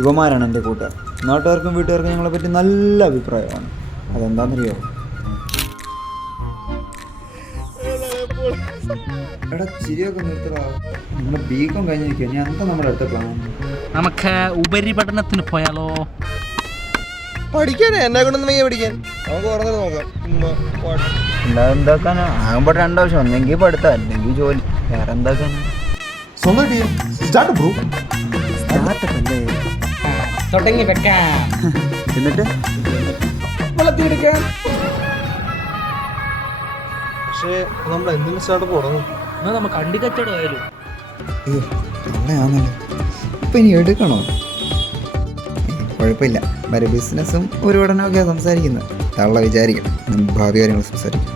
ഇവന്മാരാണ് എൻ്റെ കൂട്ടുകാർ. നാട്ടുകാർക്കും വീട്ടുകാർക്കും ഞങ്ങളെ പറ്റി നല്ല അഭിപ്രായമാണ്. അതെന്താണെന്നറിയോ? എടാ ചിരിയൊക്കെ നിർത്തടാ. നമ്മുടെ ബികോം കഴിഞ്ഞിരിക്കുക. ഞാൻ എന്താ നമ്മുടെ അടുത്ത പ്ലാൻ? നമുക്ക് ഉപരിപഠനത്തിന് പോയാലോ? പഠിക്കാൻ എന്നെ കൊണ്ടൊന്നും പഠിക്കാൻ നമുക്ക് പറഞ്ഞത് നോക്കാം. എന്താക്കാനാ? ആകുമ്പോൾ 2 വർഷം, ഒന്നെങ്കിൽ പഠിത്തം അല്ലെങ്കിൽ ജോലി. വേറെ എന്താക്കാനാ? തുടങ്ങി വെക്കാം. എന്നിട്ട് വളർത്തിയെടുക്കാം. പക്ഷേ നമ്മൾ എന്തിനും സ്റ്റാർട്ടപ്പ് തുടങ്ങും. എന്നാൽ നമുക്ക് അണ്ടി കച്ചവടം ആയാലും. അവിടെയാണല്ലോ. ഇപ്പം ഇനി എടുക്കണോ? കുഴപ്പമില്ല. വരെ ബിസിനസ്സും ഒരു ഉടനൊക്കെ സംസാരിക്കുന്നത്. തള്ള വിചാരിക്കണം, ഭാവി കാര്യങ്ങൾ സംസാരിക്കും.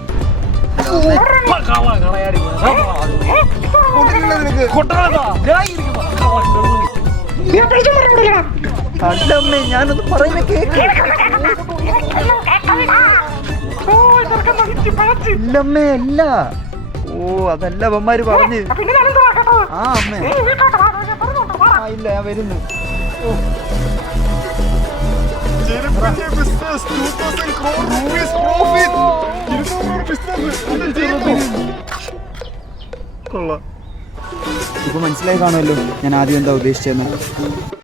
അല്ലമ്മേ, ഞാനൊന്ന് പറയുന്ന കേക്ക്. ഇല്ലമ്മേ, അല്ല. ഓ, അതല്ല അവന്മാര് പറഞ്ഞ്. ആ അമ്മേ, ഇല്ല, ഞാൻ വരുന്നു. ഇപ്പൊ മനസ്സിലായി കാണുമല്ലോ ഞാൻ ആദ്യം എന്താ ഉദ്ദേശിച്ചതെന്ന്.